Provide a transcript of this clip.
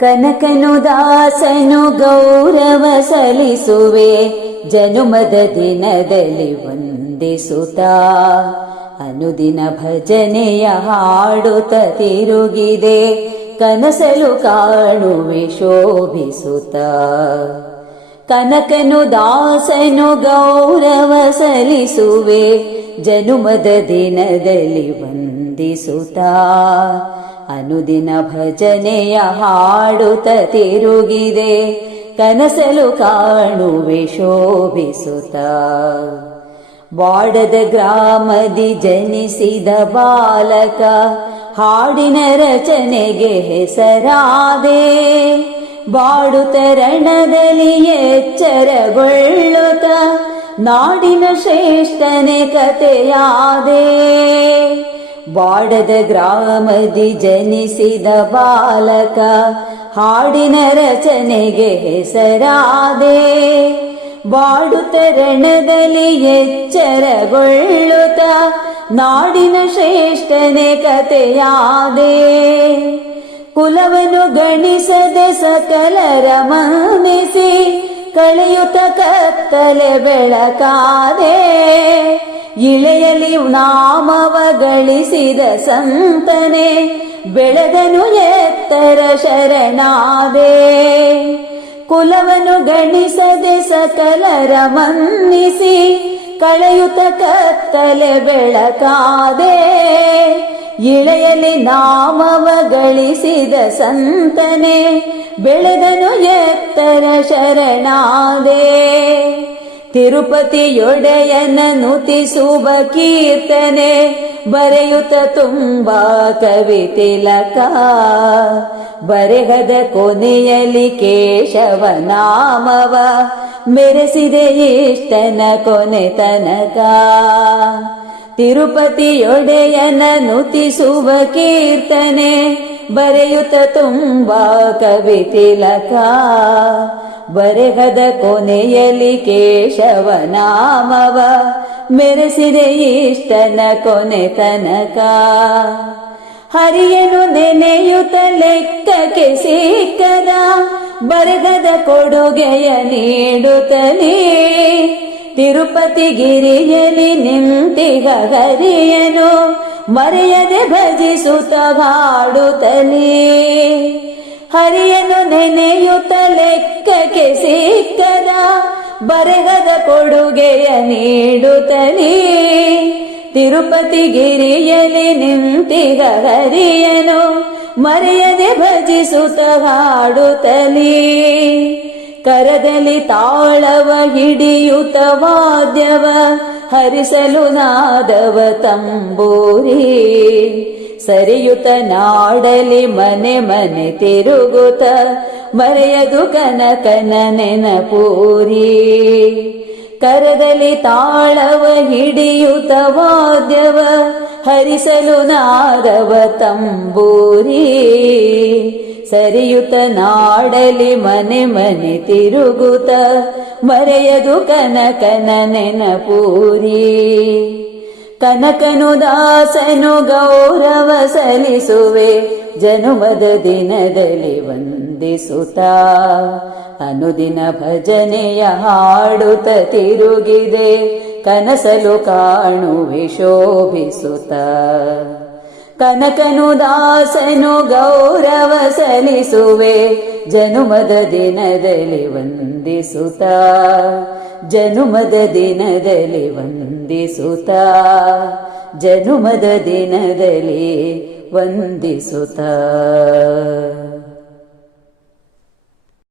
ಕನಕನು ದಾಸನು ಗೌರವ ಸಲ್ಲಿಸುವೆ, ಜನುಮದ ದಿನದಲ್ಲಿ ವಂದಿಸುತ್ತಾ ಅನುದಿನ ಭಜನೆಯ ಹಾಡುತ್ತ ತಿರುಗಿದೆ, ಕನಸಲು ಕಾಣುವೆ ಶೋಭಿಸುತ್ತಾ. ಕನಕನು ದಾಸನು ಗೌರವ ಸಲ್ಲಿಸುವೆ, ಜನುಮದ ದಿನದಲ್ಲಿ ವಂದಿಸುತ್ತಾ ಅನುದಿನ ಭಜನೆಯ ಹಾಡುತ್ತ ತಿರುಗಿದೆ, ಕನಸಲು ಕಾಣುವೆ ಶೋಭಿಸುತ್ತಾ. ಬಾಡದ ಗ್ರಾಮದಿ ಜನಿಸಿದ ಬಾಲಕ, ಹಾಡಿನ ರಚನೆಗೆ ಹೆಸರಾದೆ, ಬಾಡುತ್ತ ರಣದಲ್ಲಿ ಎಚ್ಚರಗೊಳ್ಳುತ್ತ ನಾಡಿನ ಶ್ರೇಷ್ಠನೆ ಕಥೆಯಾದೆ. ಬಾಡದ ಗ್ರಾಮದಿ ಜನಿಸಿದ ಬಾಲಕ, ಹಾಡಿನ ರಚನೆಗೆ ಹೆಸರಾದೆ, ಬಾಡುತ್ತ ರಣದಲ್ಲಿ ಎಚ್ಚರಗೊಳ್ಳುತ್ತ ನಾಡಿನ ಶ್ರೇಷ್ಠನೆ ಕಥೆಯಾದೆ. ಕುಲವನ್ನು ಗಣಿಸದೆ ಸಕಲರ ಮನ್ನಿಸಿ, ಕಳೆಯುತ್ತ ಕತ್ತಲೆ ಬೆಳಕಾದೆ, ಇಳೆಯಲಿ ನಾಮವ ಗಳಿಸಿದ ಸಂತನೆ, ಬೆಳೆದನು ಎತ್ತರ ಶರಣಾದೆ. ಕುಲವನ್ನು ಗಣಿಸದೆ ಸಕಲರ ಮನ್ನಿಸಿ, ಕಳೆಯುತ್ತ ಕತ್ತಲೆ ಬೆಳಕಾದೆ, ಇಳೆಯಲಿ ನಾಮವ ಗಳಿಸಿದ ಸಂತನೆ, ಬೆಳೆದನು ಎತ್ತರ ಶರಣಾದೆ. ತಿರುಪತಿಯೊಡೆಯನ ನುತಿಸುವ ಕೀರ್ತನೆ, ಬರೆಯುತ್ತ ತುಂಬ ಕವಿತಿಲಕ, ಬರೆಹದ ಕೊನೆಯಲ್ಲಿ ಕೇಶವ ನಾಮವ ಮೆರೆಸಿದೆ ಇಷ್ಟನ ಕೊನೆ ತನಕ. ತಿರುಪತಿಯೊಡೆಯನ ನುತಿಸುವ ಕೀರ್ತನೆ, ಬರೆಯುತ್ತ ತುಂಬ ಕವಿತಿಲಕ, ಬರೆಹದ ಕೊನೆಯಲ್ಲಿ ಕೇಶವ ನಾಮವ ಮೆರೆಸಿದೆ ಇಷ್ಟನ ಕೊನೆ ತನಕ. ಹರಿಯನು ನೆನೆಯುತ್ತ ಲೆಕ್ಕಕ್ಕೆ ಸಿಕ್ಕದ, ಬರೆಹದ ಕೊಡುಗೆಯ ನೀಡುತ್ತಲೇ, ತಿರುಪತಿ ಗಿರಿಯಲಿ ನಿಂತಿಗ ಹರಿಯನು ಮರೆಯದೆ ಭಜಿಸುತ್ತ ಹಾಡುತ್ತಲೇ. ಹರಿಯನು ನೆನೆಯುತ್ತ ಲೆಕ್ಕಕ್ಕೆ ಸಿಕ್ಕದ, ಬರೆಹದ ಕೊಡುಗೆಯ ನೀಡುತ್ತಲೇ, ತಿರುಪತಿ ಗಿರಿಯಲಿ ನಿಂತಿಗ ಹರಿಯನು ಮರೆಯದೆ ಭಜಿಸುತ್ತ ಹಾಡುತ್ತಲೇ. ಕರದಲ್ಲಿ ತಾಳವ ಹಿಡಿಯುತ್ತ ವಾದ್ಯವ ಹರಿಸಲು ನಾದವ ತಂಬೂರಿ, ಸರಿಯುತ್ತ ನಾಡಲಿ ಮನೆ ಮನೆ ತಿರುಗುತ್ತ ಮರೆಯದು ಕನಕನ ನೆನಪೂರಿ. ಕರದಲ್ಲಿ ತಾಳವ ಹಿಡಿಯುತ್ತ ವಾದ್ಯವ ಹರಿಸಲು ನಾದವ ತಂಬೂರಿ, ಸರಿಯುತ್ತ ನಾಡಲಿ ಮನೆ ಮನೆ ತಿರುಗುತ್ತ ಮರೆಯದು ಕನಕನ ನೆನಪೂರಿ. ಕನಕನು ದಾಸನು ಗೌರವ ಸಲ್ಲಿಸುವೆ, ಜನುಮದ ದಿನದಲ್ಲಿ ವಂದಿಸುತ್ತಾ ಅನುದಿನ ಭಜನೆಯ ಹಾಡುತ್ತ ತಿರುಗಿದೆ, ಕನಸಲು ಕಾಣುವೆ ಶೋಭಿಸುತ್ತಾ. ಕನಕನು ದಾಸನು ಗೌರವ ಸಲ್ಲಿಸುವೆ, ಜನುಮದ ದಿನದಲ್ಲಿ ವಂದಿಸುತ್ತಾ, ಜನುಮದ ದಿನದಲ್ಲಿ ವಂದಿಸುತ್ತಾ, ಜನುಮದ ದಿನದಲ್ಲಿ ವಂದಿಸುತ್ತಾ.